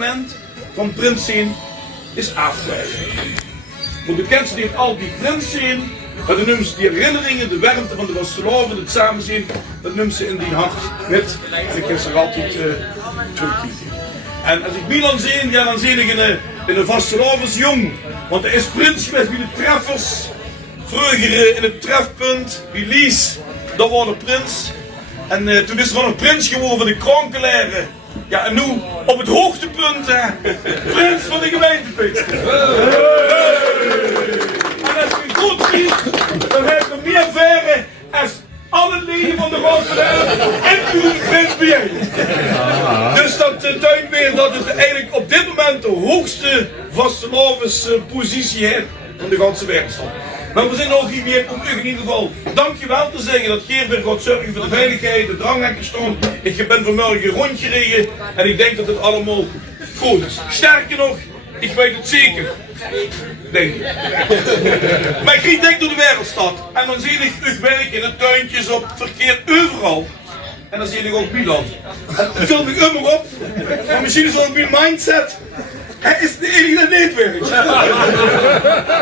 moment van prins zijn is afgewezen. Maar de mensen die al die prins zijn, dat noemen ze die herinneringen, de warmte van de vasteloven, het samen zijn, dat noemen ze in die hart met. En ik heb ze altijd terugkiezen. En als ik Milan zie, ja, dan zie ik in de vastelovens jong. Want hij is prins geweest bij de treffers. Vroeger in het trefpunt, bij Lies, dat was de prins. En toen is er van een prins geworden van de krankelaren. Ja, en nu op het hoogtepunt, prins van de gemeentepik. En als je een goed ziet, dan heeft er meer verre als alle leden van de Rotterdaam en uw prins bij. Dus dat duidt weer dat het eigenlijk op dit moment de hoogste vastelovensche positie heeft van de ganse wereld. Maar we zijn ook niet meer om u in ieder geval dankjewel te zeggen dat Geert gaat zorgen voor de veiligheid, de dranghekken stond. Ik ben vanmorgen rondgereden en ik denk dat het allemaal goed is. Sterker nog, ik weet het zeker. Denk ik. Maar ik rijd door de wereldstad en dan zie ik u werken in de tuintjes op verkeer overal. En dan zie ik ook Milan. En dan vul ik hem maar op. Maar misschien is dat ook mijn mindset. Hij is de enige dat niet werkt.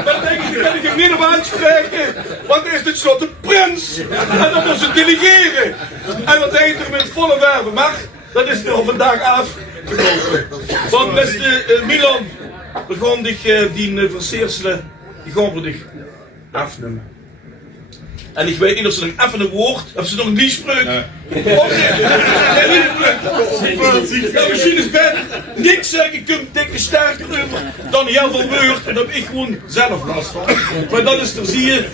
Dan denk ik, dan kan ik hem niet op aanspreken. Want hij is tenslotte prins. En dan moet ze delegeren. En wat hij er met volle verven mag, dat is er vandaag afgelopen. Want beste Milan, we gaan die verseerselen, die gaan we dich afnemen. En ik weet niet of ze nog even een woord, of ze nog een liespreuk. Nee. Oh nee, ja, misschien is Ben niks zeggen, ik kom dikke sterker over dan heel veel woord. En daar heb ik gewoon zelf last van. Maar dat is er, zie je.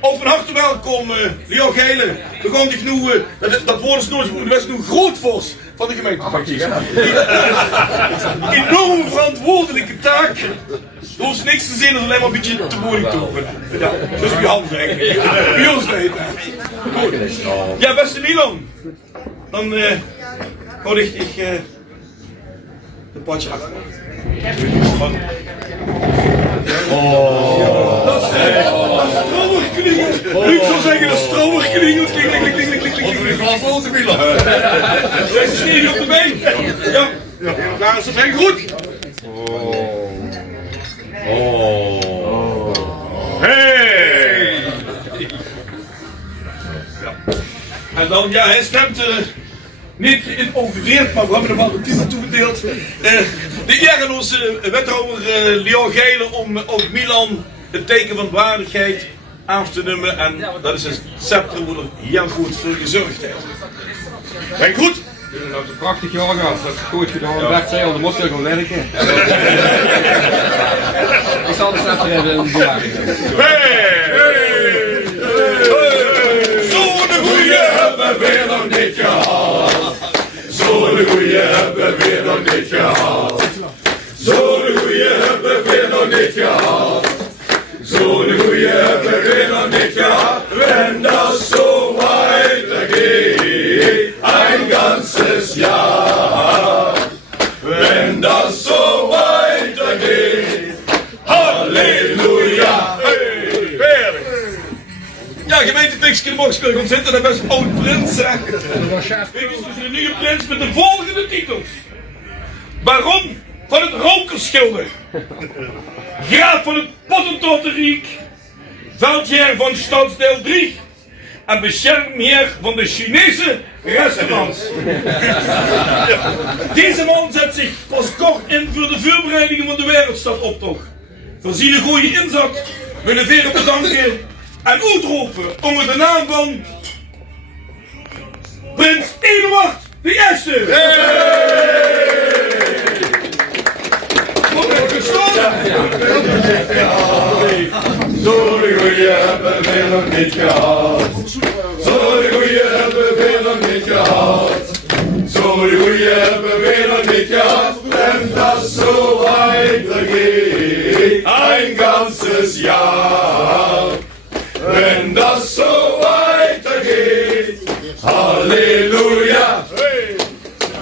Ook van harte welkom, Leo Geile. We gaan dich nu, dat woord is nooit goed, dat is nu grootvos van de gemeente. Enorme verantwoordelijke taak. Er hoeft niks te zien, dat is alleen maar een beetje te moeilijk te roepen. Ja, dus bij hand eigenlijk. Bij ons niet. Ja, beste Milan. Dan ga ik de potje af. Dat is stromerklingel. Ik zou zeggen, dat is stromerklingel. Ik ga vol te Milan. Deze schier op de been. Ja, daar is het heel goed. Hey! Ja. En dan, ja, hij stemt niet inaugureerd, maar we hebben hem al de titel toegedeeld. De eer aan onze wethouder Leo Geile om ook Milan het teken van waardigheid af te nemen. En dat is een scepter waar er heel goed voor gezorgd heeft. Ben je goed? Dat is een prachtig jaar gehad, dat is goed gedaan. Ja. Bert zei al, dan moest je gaan werken. Ik zal de scepter even in de bewaring. Zo'n goeie hebben we weer nog niet gehad. Zo'n goeie hebben we weer nog niet gehad. Zo'n goeie hebben we weer nog niet gehad. Zo'n goeie hebben we weer nog niet gehad. Wenn das so weitergeht, ein ganzes Jahr. Wenn das so weitergeht, Halleluja. Ja, gemeente Pixke de Boksburg ontzitten, dat best oud prins. Dit is dus een nieuwe prins met de volgende titels. Baron van het Rokerschilder. Graaf van het Pottentotenriek. Veldheer van Stadsdeel 3. En beschermheer van de Chinese restaurants. Deze man zet zich pas kort in voor de voorbereidingen van de Wereldstadoptocht. Voor zijn goede inzet willen we velen bedanken en uitroepen onder de naam van Prins Eduard de Eerste. Zo'n goeie hebben we nog niet gehad. Zo'n goeie hebben we nog niet gehad. Zo'n goeie hebben we nog niet gehad. En dat zo weitergeht, ein ganzes Jahr. Wenn das so weitergeht, Halleluja.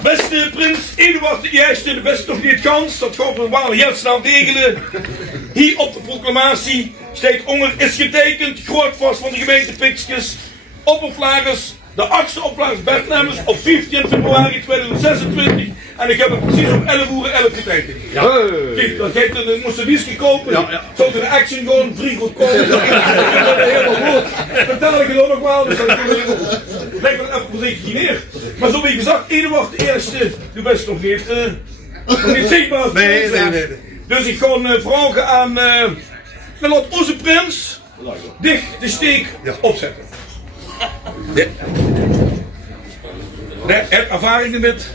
Beste prins Eduard de Eerste, de beste nog niet kans, dat gaat we wel heel snel regelen. Hier op de proclamatie staat onder is getekend, grootvast van de gemeente Pixkes, oppervlagers, de 8e oppervlagers Bertnemers op 15 februari 2026 En ik heb het precies om 11 uur 11 gekregen. Kijk, dan moest de whisky kopen. Zo de action gewoon 3 goed kopen. Dat is helemaal goed. Vertel ik het ook nog wel. Dus dat lijkt wel even voorzichtig neer. Maar zo wie gezegd, Eduard de eerste. Du bent nog niet zichtbaar. Nee. Dus ik ga vragen aan laat onze prins dicht de steek opzetten. Nee, heb ervaring met.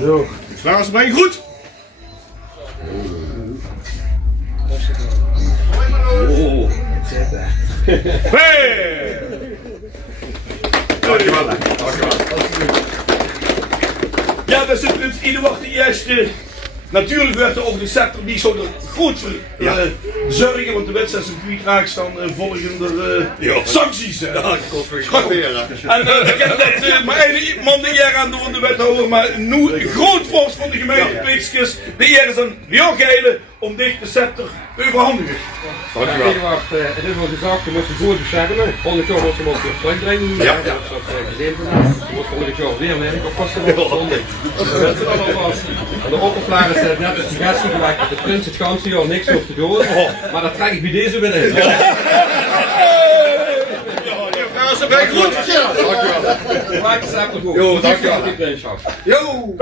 Zo. Klaar is mij goed. Hey! Dankjewel. Ja, dat is prins Eduard de eerste. Natuurlijk werd er ook de scepter die zo goed zorgen, want de wedstrijd is een kwijtraak staan volgende sancties. Ja, dat kost weer. En ik heb dat maar één man de eer aan doen, de wethouder, maar nu groot vorst van de gemeente Peekskes. De eer is aan Jan Geilen om dicht de scepter te overhandigen. Eduard, het is wel gezegd, je moet je goed beschermen. Volgend jaar moet je hem op de plek brengen. Ja. Dat is gezien vandaag. Je moet volgend jaar weer werken op vaste zondag. Dat is allemaal vast. En de oppervlaag is net als suggestie gelijk dat de prins het ganse jaar niks hoeft te doen. Maar dat trek ik bij deze weer in. Klaar is mij goed. Dankjewel. Maak de scepter goed. Jo, dankjewel. Die prinsschap. Yo.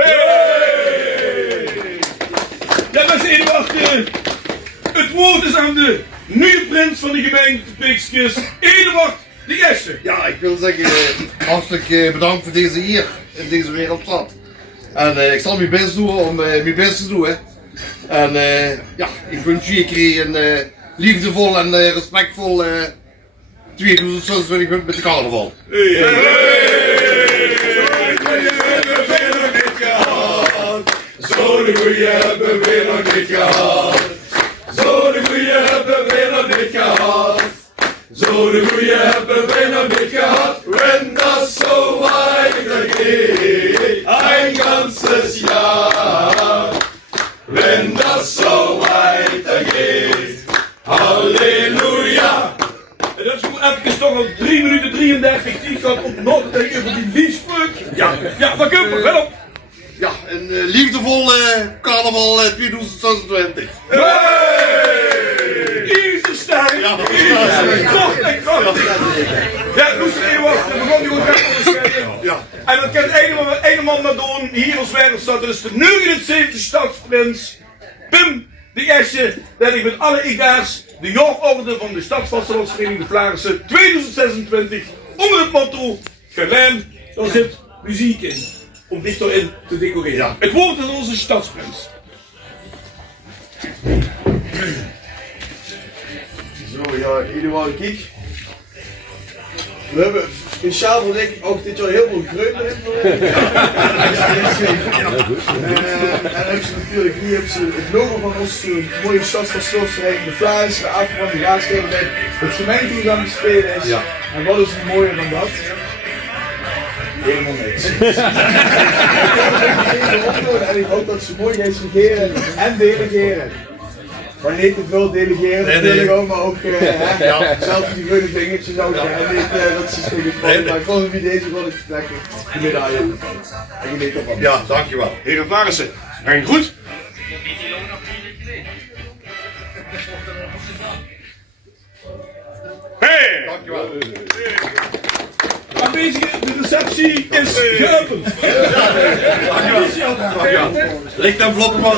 Ja, beste Eduard, het woord is aan de nieuwe prins van de gemeente Peekskes, Eduard de Eerste. Ja, ik wil zeggen, hartelijk bedankt voor deze eer in deze wereldstad. En ik zal mijn best doen om mijn best te doen. Hè. En ja, ik wens je een liefdevol en respectvol 2026 met de carnaval. Zo de goeie hebben we nog niet gehad. Zo de goeie hebben we nog niet gehad. Zo de goeie hebben we nog niet gehad. Wenn das so weitergeht, ein ganzes Jahr. Wenn das so weitergeht, halleluja. En dat is goed even toch al 3 minuten 33. Die gaat op nog tegen over die liefspreuk. Ja, wat kun je wel op. Ja, een liefdevol carnaval 2026. Easy stijl! Kracht en kracht! Ja, moest er even wachten, we gaan die gewoon recht onderscheiden. Ja. En dat kan één man maar doen, hier als Werelstad, dat is de 79 stadsprins, Pim de Eerste, dat ik met alle egaars de jaarorde van de Stadsvastelandsvereniging de Vlaarse 2026 onder het motto Gelijn, daar zit muziek in. Om dit erin te decoreren. Ja. Het woord is onze stadsprins. Zo, ja, Eduard, kijk. We hebben speciaal voor denk ik ook dit jaar heel veel greutelen in. En hebben ze natuurlijk hier hebben ze het logo van onze mooie stadsvereniging de Vlaarse, de afgebrande raadsteven met het gemeentehuis aan het spelen is. Ja. En wat is er mooier dan dat? Helemaal niks. En ik hoop dat ze mooi gaan regeren en delegeren. Maar niet te veel delegeren natuurlijk ook, maar ook zelf die groene vingertjes ook. En niet dat ze steken vallen. Maar ik vond het bij deze wel eens lekker. Die medaille. En geniet ervan. Ja, dankjewel. Heren Vlaarsen, ging goed? Hey! Dankjewel. Aanwezig, de receptie is geopend. Dankjewel. Ligt dan vlot maar...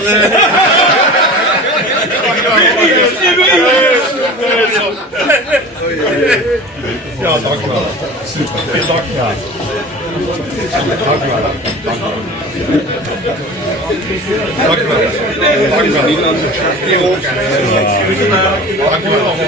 Ja, dankjewel. Dankjewel. Dankjewel.